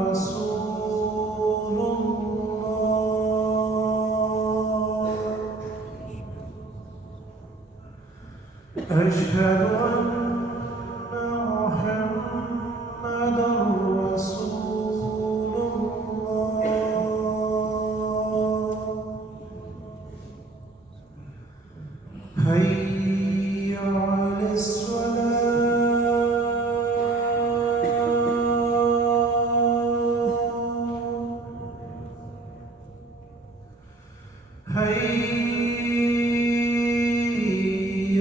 رسول الله أشهد أن محمدا رسول الله حي على الصلاة حي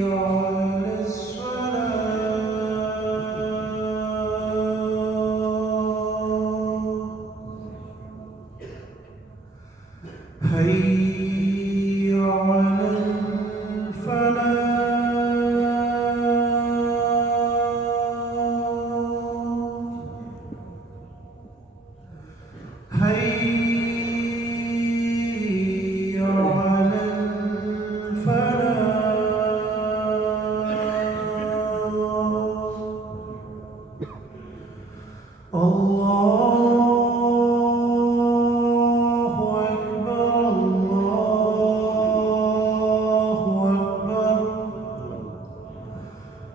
على الصلاة حي على الفلاح حي على الفلاح الله أكبر الله أكبر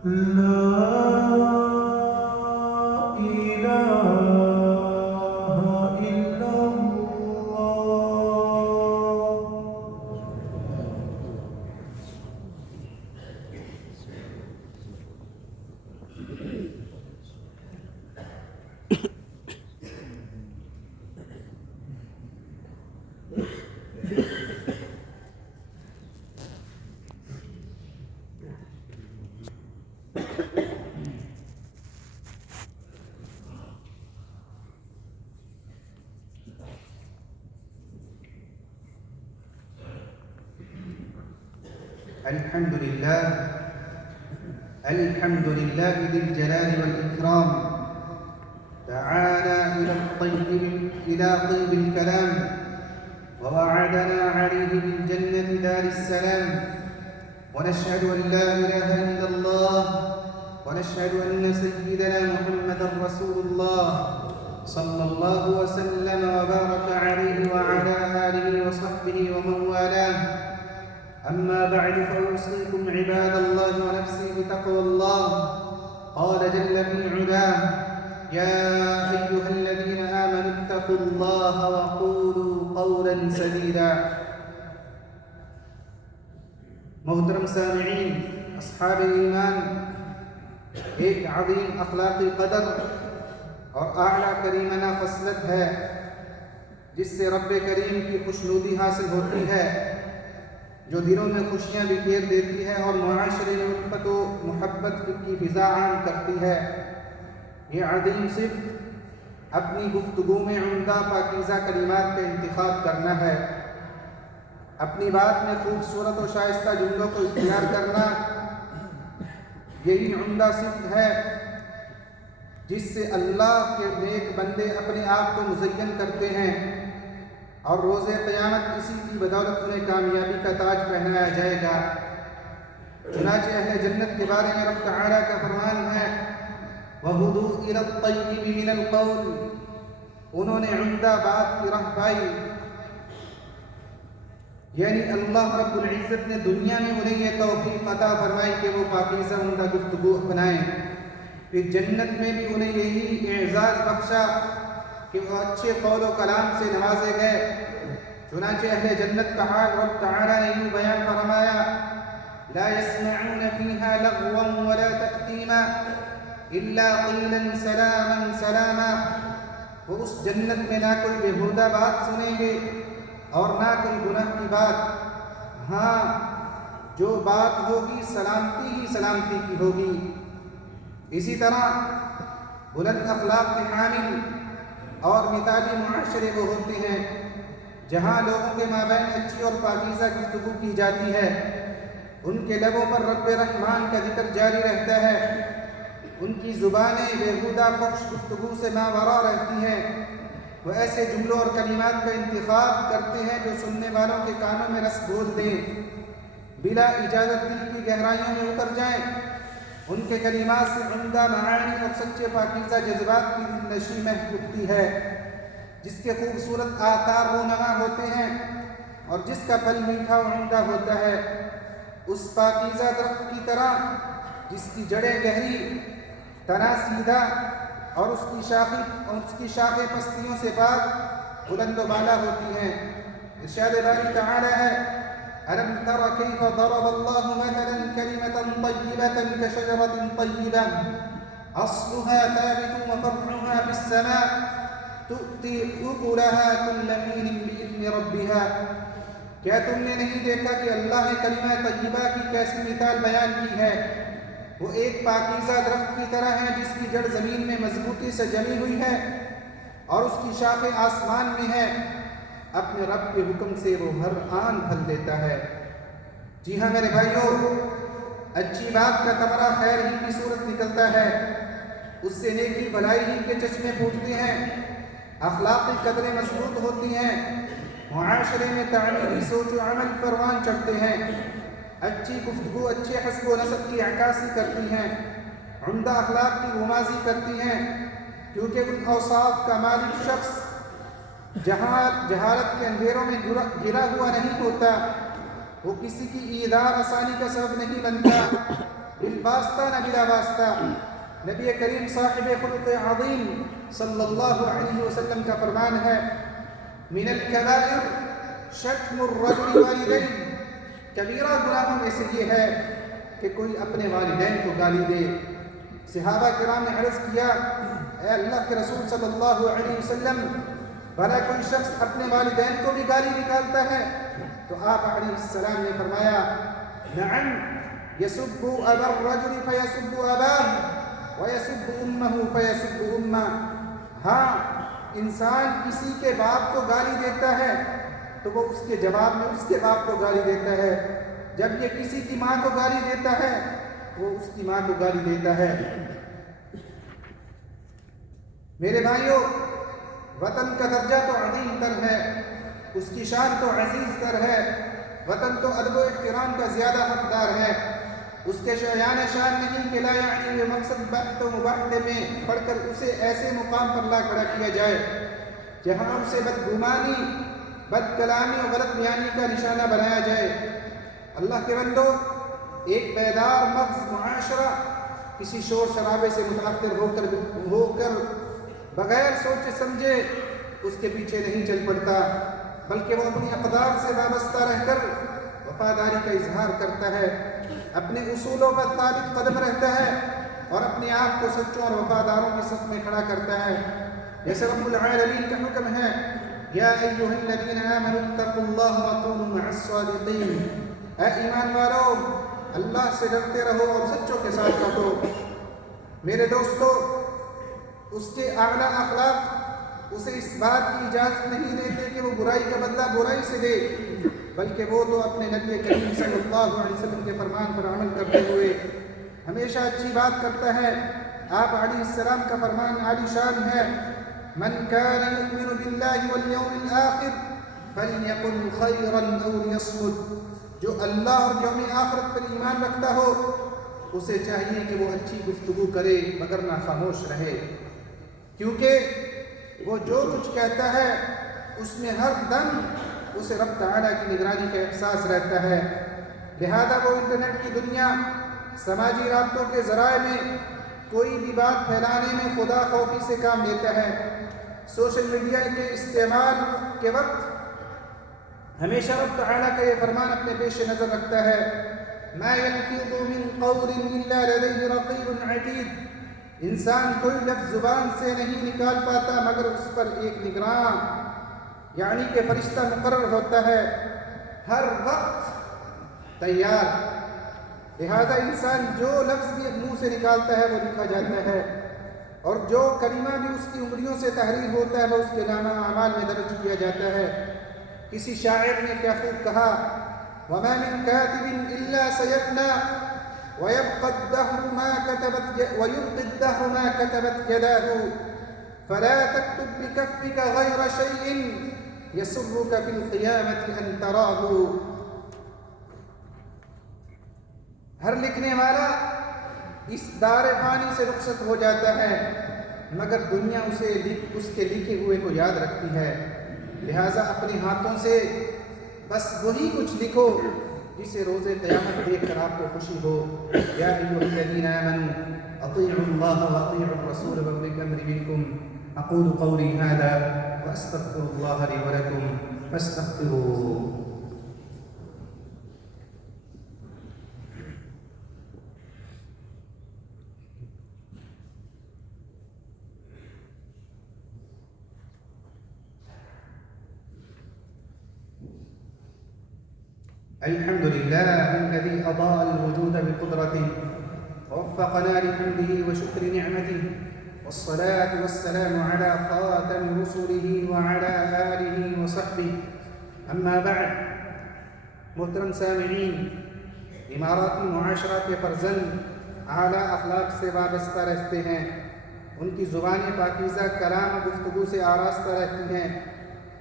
لا إله إلا الله الحمد لله ذي الجلال والإكرام دعانا إلى طيب الكلام ووعدنا عليه بالجنة دار السلام ونشهد أن لا إله إلا الله ونشهد أن سيدنا محمدا رسول الله صلى الله وسلم وبارك عليه وعلى آله وصحبه ومن والاه أما بعد فأوصيكم عباد الله ونفسي بتقوى الله قال جل في علاه يا أيها الذين آمنوا اتقوا الله وقولوا قولا سديدا محترم سامعین اصحاب ایمان، ایک عظیم اخلاقی قدر اور اعلیٰ کریمانہ خصلت ہے جس سے رب کریم کی خوشنودی حاصل ہوتی ہے، جو دلوں میں خوشیاں بکھیر دیتی ہے اور معاشرے میں الفت و محبت کی فضا عام کرتی ہے۔ یہ عظیم صفت اپنی گفتگو میں عمدہ پاکیزہ کلمات کا انتخاب کرنا ہے، اپنی بات میں خوبصورت و شائستہ جملوں کو اختیار کرنا، یہی عمدہ صفت ہے جس سے اللہ کے نیک بندے اپنے آپ کو مزین کرتے ہیں اور روز قیامت اسی کی بدولت انہیں کامیابی کا تاج پہنایا جائے گا۔ چنانچہ اہل جنت کے بارے میں رب تعالیٰ کا فرمان ہے وَهُدُوا إِلَى الطَّيِّبِ مِنَ الْقَوْلِ، انہوں نے عمدہ بات کی راہ پائی، یعنی اللہ رب العزت نے دنیا میں انہیں یہ توفیق عطا فرمائی کہ وہ پاکیزہ عمدہ گفتگو اپنائیں، پھر جنت میں بھی انہیں یہی اعزاز بخشا کہ وہ اچھے قول و کلام سے نوازے گئے۔ چنانچہ اہل جنت کا حال رب تعالیٰ نے یوں بیان فرمایا لا يسمعون فيها لغوا ولا تأثیما الا قیلا سلاما سلاما، وہ اس جنت میں نہ کوئی بےہودہ بات سنیں گے اور نہ کوئی گناہ کی بات، ہاں جو بات ہوگی سلامتی ہی سلامتی کی ہوگی۔ اسی طرح بلند اخلاق کے حامل اور مثالی معاشرے وہ ہوتے ہیں جہاں لوگوں کے مابین اچھی اور پاکیزہ گفتگو کی جاتی ہے، ان کے لبوں پر رب رحمان کا ذکر جاری رہتا ہے، ان کی زبانیں بےہودہ فحش گفتگو سے ماورا رہتی ہیں، وہ ایسے جملوں اور کلمات کا انتخاب کرتے ہیں جو سننے والوں کے کانوں میں رس گھول دیں، بلا اجازت دل کی گہرائیوں میں اتر جائیں، ان کے کلمات سے عمدہ معانی اور سچے پاکیزہ جذبات کی دل نشی محک اٹھتی ہے، جس کے خوبصورت آثار رونما ہوتے ہیں اور جس کا پھل میٹھا و عمدہ ہوتا ہے، اس پاکیزہ درخت کی طرح جس کی جڑیں گہری، تنا سیدھا اور اس کی شاخیں پستیوں سے پاک بلند و بالا ہوتی ہیں۔ ارشاد باری تعالی ہے، أَلَمْ تَرَ كَيْفَ ضَرَبَ اللَّهُ مَثَلًا كَلِمَةً طَيِّبَةً كَشَجَرَةٍ طَيِّبَةٍ أَصْلُهَا ثَابِتٌ وَفَرْعُهَا فِي السَّمَاءِ تُؤْتِي أُكُلَهَا كُلَّ حِينٍ بِإِذْنِ رَبِّهَا۔ کیا تم نے نہیں دیکھا کہ اللہ نے کلمہ طیبہ کی کیسی مثال بیان کی ہے؟ وہ ایک پاکیزہ درخت کی طرح ہے جس کی جڑ زمین میں مضبوطی سے جمی ہوئی ہے اور اس کی شاخیں آسمان میں ہے، اپنے رب کے حکم سے وہ ہر آن پھل دیتا ہے۔ جی ہاں میرے بھائیوں، اچھی بات کا ثمرہ خیر ہی کی صورت نکلتا ہے، اس سے نیکی بھلائی ہی کے چشمے پھوٹتے ہیں، اخلاقی قدریں مضبوط ہوتی ہیں، معاشرے میں تعمیری سوچ و عمل پروان چڑھتے ہیں، اچھی گفتگو اچھے حسب و نسب کی عکاسی کرتی ہیں، عمدہ اخلاق کی غمازی کرتی ہیں، کیونکہ ان اوصاف کا مالک شخص جہالت کے اندھیروں میں گرا ہوا نہیں ہوتا، وہ کسی کی ایذار آسانی کا سبب نہیں بنتا، بالواسطہ نہ بلا واسطہ۔ نبی کریم صاحب خلق عظیم صلی اللہ علیہ وسلم کا فرمان ہے، من الکبائر شتم الرجل والدین، کبیرہ گناہوں میں سے یہ ہے کہ کوئی اپنے والدین کو گالی دے۔ صحابہ کرام نے عرض کیا، اے اللہ کے رسول صلی اللہ علیہ وسلم، بھلا کوئی شخص اپنے والدین کو بھی گالی نکالتا ہے؟ تو آپ علیہ السلام نے فرمایا، نعم یسب ابا الرجل فیسب اباہ ویسب امہ فیسب امہ۔ ہاں، انسان کسی کے باپ کو گالی دیتا ہے تو وہ اس کے جواب میں اس کے باپ کو گالی دیتا ہے، جب یہ کسی کی ماں کو گالی دیتا ہے وہ اس کی ماں کو گالی دیتا ہے۔ میرے بھائیوں، وطن کا درجہ تو عظیم تر ہے، اس کی شان تو عزیز تر ہے، وطن تو ادب و احترام کا زیادہ حقدار ہے، اس کے شایان شان نہیں کہ لا یعنی یہ مقصد بحث و مباحثے میں پڑھ کر اسے ایسے مقام پر لا کھڑا کیا جائے جہاں اسے بدگمانی، بد کلامی اور غلط بیانی کا نشانہ بنایا جائے۔ اللہ کے بندو، ایک بیدار مغز معاشرہ کسی شور شرابے سے متاثر ہو کر بغیر سوچے سمجھے اس کے پیچھے نہیں چل پڑتا، بلکہ وہ اپنی اقدار سے وابستہ رہ کر وفاداری کا اظہار کرتا ہے، اپنے اصولوں پر ثابت قدم رہتا ہے اور اپنے آپ کو سچوں اور وفاداروں کی صف میں کھڑا کرتا ہے۔ جیسے رب العالمین کا حکم ہے، یا ایھا الذین آمنوا اتقوا اللہ وکونوا مع الصادقین، اے ایمان والو، اللہ سے ڈرتے رہو اور سچوں کے ساتھ رہو۔ میرے دوستو، اس کے اعلیٰ اخلاق اسے اس بات کی اجازت نہیں دیتے کہ وہ برائی کا بدلہ برائی سے دے، بلکہ وہ تو اپنے نبی کریم صلی اللہ علیہ وسلم کے فرمان پر عمل کرتے ہوئے ہمیشہ اچھی بات کرتا ہے۔ آپ علیہ السلام کا فرمان عالی شان ہے، من کان یؤمن باللہ والیوم الآخر فلیقل خیرا او لیصمت، جو اللہ اور یوم آخرت پر ایمان رکھتا ہو اسے چاہیے کہ وہ اچھی گفتگو کرے مگر نہ خاموش رہے، کیونکہ وہ جو کچھ کہتا ہے اس میں ہر دم اسے رب تعالیٰ کی نگرانی کا احساس رہتا ہے۔ لہذا وہ انٹرنیٹ کی دنیا، سماجی رابطوں کے ذرائع میں کوئی بھی بات پھیلانے میں خدا خوفی سے کام لیتا ہے۔ سوشل میڈیا کے استعمال کے وقت ہمیشہ رب تعالیٰ کا یہ فرمان اپنے پیش نظر رکھتا ہے، ما يلفظ من قول الا لديه رقیب عتید، انسان کوئی لفظ زبان سے نہیں نکال پاتا مگر اس پر ایک نگراں یعنی کہ فرشتہ مقرر ہوتا ہے، ہر وقت تیار۔ لہذا انسان جو لفظ بھی منہ سے نکالتا ہے وہ لکھا جاتا ہے، اور جو کلمہ بھی اس کی انگلیوں سے تحریر ہوتا ہے وہ اس کے نامہ اعمال میں درج کیا جاتا ہے۔ کسی شاعر نے کیا خوب کہا، وما من كاتب الا سيفنى ويبقى الدهر ما كتبت يداه فلا تكتب بكفك غير شيء يسرك في القيامة أن تراه۔ ہر لکھنے والا اس دار فانی سے رخصت ہو جاتا ہے، مگر دنیا اس کے لکھے ہوئے کو یاد رکھتی ہے۔ لہٰذا اپنے ہاتھوں سے بس وہی کچھ لکھو جسے روز قیامت دیکھ کر آپ کو خوشی ہو۔ یا ایھا الذین آمنوا اطیعوا اللہ واطیعوا الرسول واولی الامر منکم۔ اقول قولی ھذا واستغفر اللہ لی ولکم فاستغفروہ۔ الحمد لله الذي أضاء الوجود بقدرته ووفقنا لحمده وشكر نعمته، والصلاة والسلام على خاتم رسله وعلى آله وصحبه، أما بعد۔ محترم سامعین، اماراتی معاشرہ کے فرزند اعلیٰ اخلاق سے وابستہ رہتے ہیں، ان کی زبانیں پاکیزہ کلام و گفتگو سے آراستہ رہتی ہیں،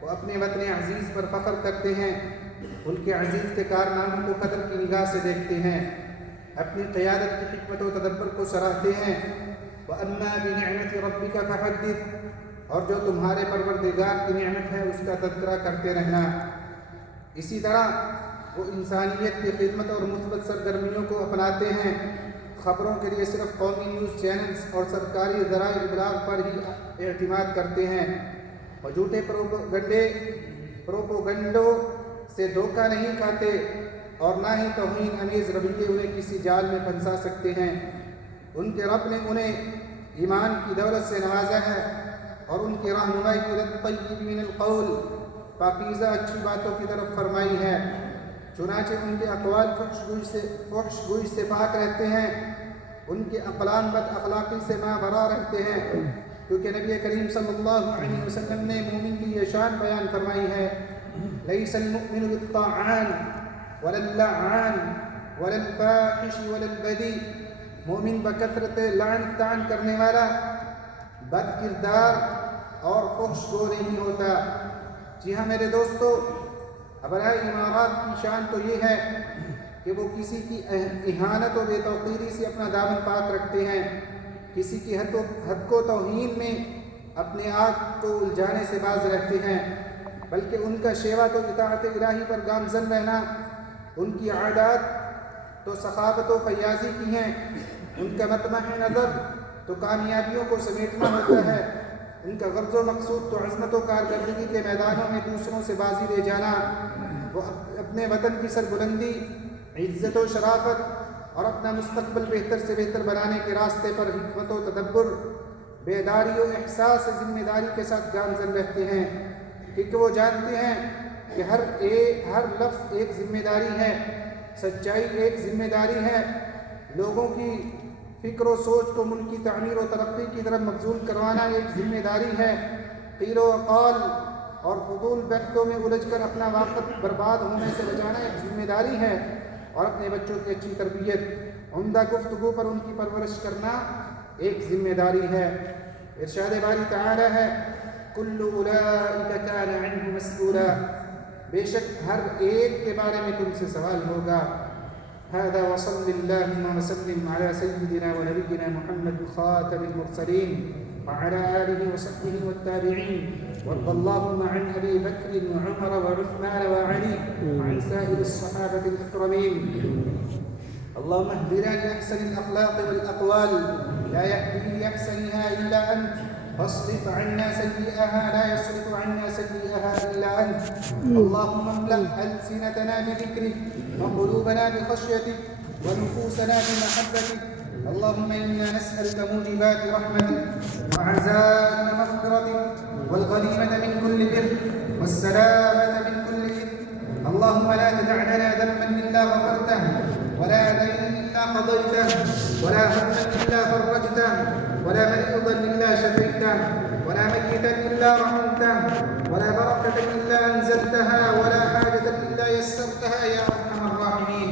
وہ اپنے وطن عزیز پر فخر کرتے ہیں، ان کے عزیز کے کارناموں کو قدر کی نگاہ سے دیکھتے ہیں، اپنی قیادت کی حکمت و تدبر کو سراہتے ہیں۔ وَأَمَّا بِنِعْمَةِ رَبِّكَ فَحَدِّثْ، اور جو تمہارے پروردگار کی نعمت ہے اس کا تذکرہ کرتے رہنا۔ اسی طرح وہ انسانیت کی خدمت اور مثبت سرگرمیوں کو اپناتے ہیں، خبروں کے لیے صرف قومی نیوز چینلز اور سرکاری ذرائع ابلاغ پر ہی اعتماد کرتے ہیں، اور جھوٹے پروپوگنڈوں سے دھوکہ نہیں کھاتے، اور نہ ہی توہین امیز رویے انہیں کسی جال میں پھنسا سکتے ہیں۔ ان کے رب نے انہیں ایمان کی دولت سے نوازا ہے، اور ان کی رہنمائی الطیب من القول، پاکیزہ اچھی باتوں کی طرف فرمائی ہے، چنانچہ ان کے اقوال فحش گوئی سے پاک رہتے ہیں، ان کے اقلام بد اخلاقی سے مابرا رہتے ہیں، کیونکہ نبی کریم صلی اللہ علیہ وسلم نے مومن کی یہ شان بیان فرمائی ہے: ليس المؤمن بالطاعان ولا اللعان ولا الفاحش ولا البذيء، مومن بکثرت لعن طعن کرنے والا، بد کردار اور فحش گو نہیں ہوتا۔ جی ہاں میرے دوستو، ابنائے امارات کی شان تو یہ ہے کہ وہ کسی کی اہانت و بے توقیری سے اپنا دامن پاک رکھتے ہیں، کسی کی حد کو توہین میں اپنے آپ کو الجھانے سے باز رہتے ہیں، بلکہ ان کا شیوا تو اطاعت الہی پر گامزن رہنا، ان کی عادات تو سخاوت و فیاضی کی ہیں، ان کا مطمح نظر تو کامیابیوں کو سمیٹنا ہوتا ہے، ان کا غرض و مقصود تو عظمت و کارکردگی کے میدانوں میں دوسروں سے بازی لے جانا، وہ اپنے وطن کی سربلندی، عزت و شرافت اور اپنا مستقبل بہتر سے بہتر بنانے کے راستے پر حکمت و تدبر، بیداری و احساس ذمہ داری کے ساتھ گامزن رہتے ہیں، کیونکہ وہ جانتے ہیں کہ ہر لفظ ایک ذمہ داری ہے، سچائی ایک ذمہ داری ہے، لوگوں کی فکر و سوچ کو ملک کی تعمیر و ترقی کی طرف مبذول کروانا ایک ذمہ داری ہے، قیل و قال اور فضول بحثوں میں الجھ کر اپنا وقت برباد ہونے سے بچانا ایک ذمہ داری ہے، اور اپنے بچوں کی اچھی تربیت، عمدہ گفتگو پر ان کی پرورش کرنا ایک ذمہ داری ہے۔ ارشاد باری تعالی ہے: کل اولئک کان عنہ مسئولا، بے شک ہر ایک کے بارے میں تم سے سوال ہوگا۔ هذا وصل اللهم وسلم على سيدنا ونبينا محمد خاتم المرسلين وعلى آله وصحبه والتابعين، وارض اللهم عن أبي بكر وعمر وعثمان وعلي وعن سائر الصحابة الأكرمين۔ اللهم اهدنا لأحسن الأخلاق والأقوال، لا يهدي لأحسنها إلا أنت، فاصرف عنا سيئها، لا يصرف عنا سيئها إلا أنت۔ اللهم املأ ألسنتنا بذكرك وقلوبنا بخشيتك ونفوسنا بمحبتك۔ اللهم إنا نسألك موجبات رحمتك وعزائم مغفرتك والغنيمة من كل بر والسلامة من كل إثم۔ اللهم لا تدع لنا ذنبا إلا غفرته، ولا دينا إلا قضيته، ولا هما إلا فرجته، ولا مريضا إلا شفيته، ولا ميتا إلا رحمته، ولا بركة إلا أنزلتها، ولا حاجة إلا يسرتها يا أرحم الراحمين۔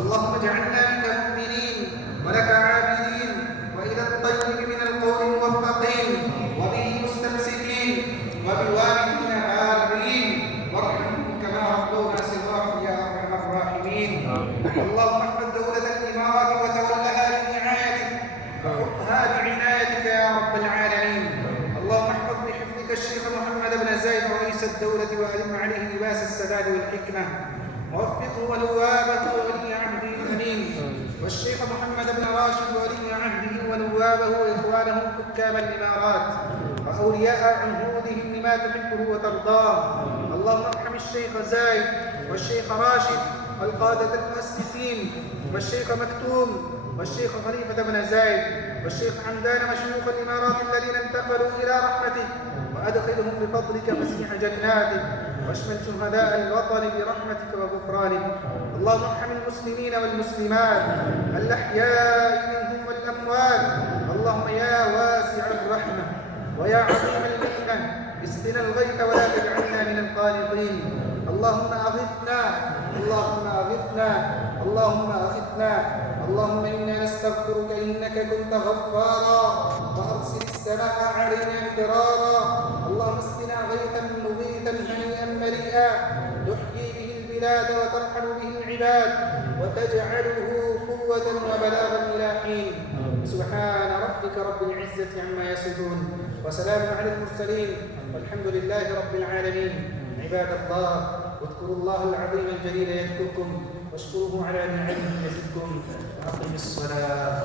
اللهم اجعلنا لك مؤمنين ولك عابدين، وإلى الطيب من القول موفقين، وبه مستمسكين، وبوالدنا بارين، وارحمهم كما ربونا صغارا يا أرحم الراحمين۔ اللهم احفظ دولة الإمارات وتولها برعايتك رئيس الدولة وأدم عليه لباس السداد والحكمة، ووفقه ونوابه وولي عهده الأمين، والشيخ محمد بن راشد وولي عهده ونوابه وإخوانه حكام الإمارات وأولياء عهودهم لما تحبه وترضاه. اللهم ارحم الشيخ زايد والشيخ راشد والقادة المؤسسين والشيخ مكتوم والشيخ خليفة بن زايد والشيخ حمدان مشيوخ الإمارات الذين انتقلوا إلى رحمتك، وأدخلهم بفضلك فسيح جناتك، واشمل شهداء الوطن برحمتك وغفرانك. اللهم ارحم المسلمين والمسلمات الأحياء منهم والأموات. اللهم يا واسع الرحمة ويا عظيم المنة اسقنا الغيث ولا تجعلنا من القانطين. اللهم أغثنا، اللهم أغثنا، اللهم أغثنا. اللهم إنا نستغفرك إنك كنت غفارا فأرسل السماء علينا مدرارا. اللهم اسقنا غيثا مغيثا هنيئا مريئا تحيي به البلاد وترحم به العباد وتجعله قوة وبلاغا إلى حين. سبحان ربك رب العزة عما يصفون وسلام على المرسلين والحمد لله رب العالمين. عباد الله، اذكروا الله العظيم الجليل يذكركم واشكروه على نعمه يزدكم وأقم الصلاة.